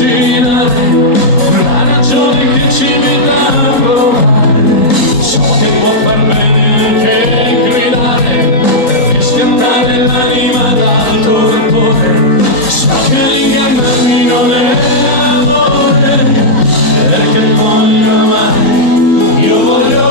immaginare la ragione che ci vede a provare. So che può far bene che gridare e schiantare l'anima dal torpore. So che ingannarmi non è amore, perché voglio amare, io voglio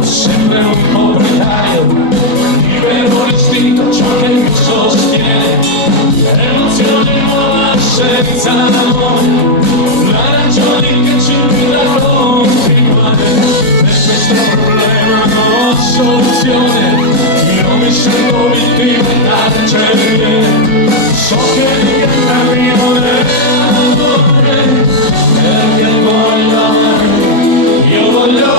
sempre un po' precario, libero l'istinto, ciò che mi sostiene, emozione nuova senza l'amore, la ragione che ci invita a continuare. Per questo problema non ho soluzione, io mi sento vittima e carceriere. So che diventami non è amore, perché voglio amare, io voglio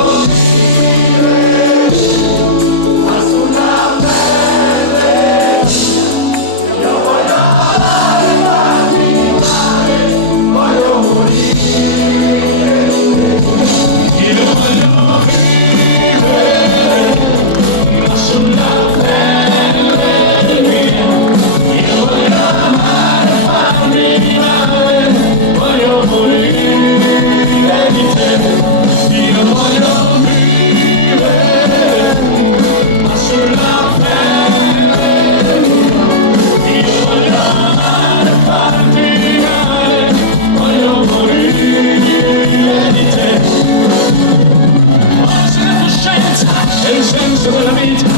il senso della vita,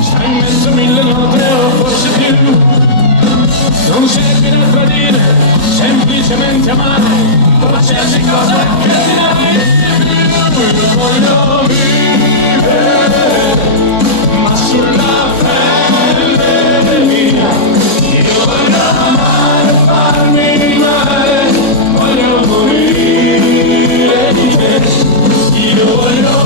sta in mezzo a mille note o forse più. Non serve da tradire, semplicemente amare, qualsiasi cosa che ti dai. Voglio vivere, ma sulla pelle mia, io voglio amare, farmi male, voglio morire di te, io voglio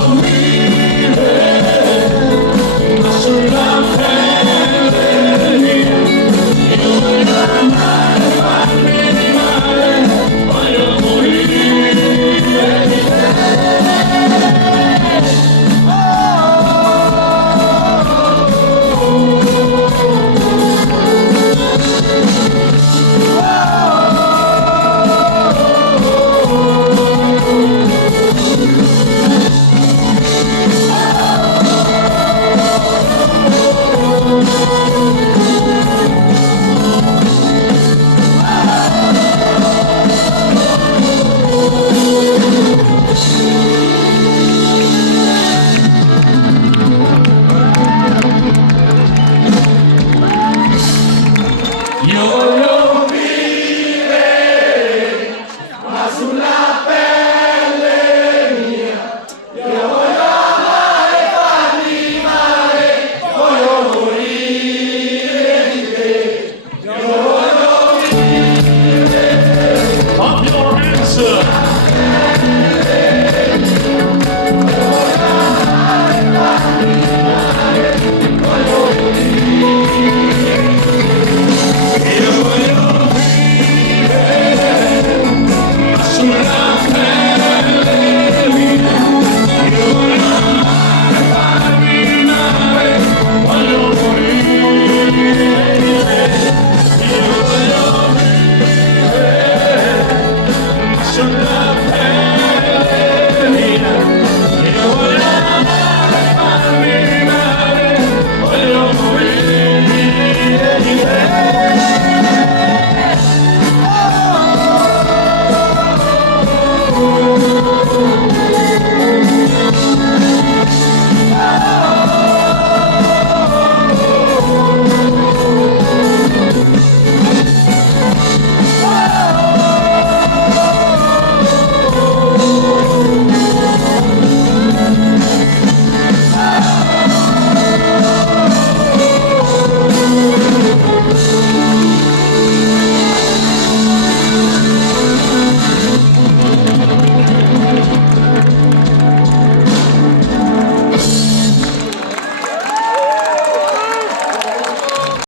Up your answer.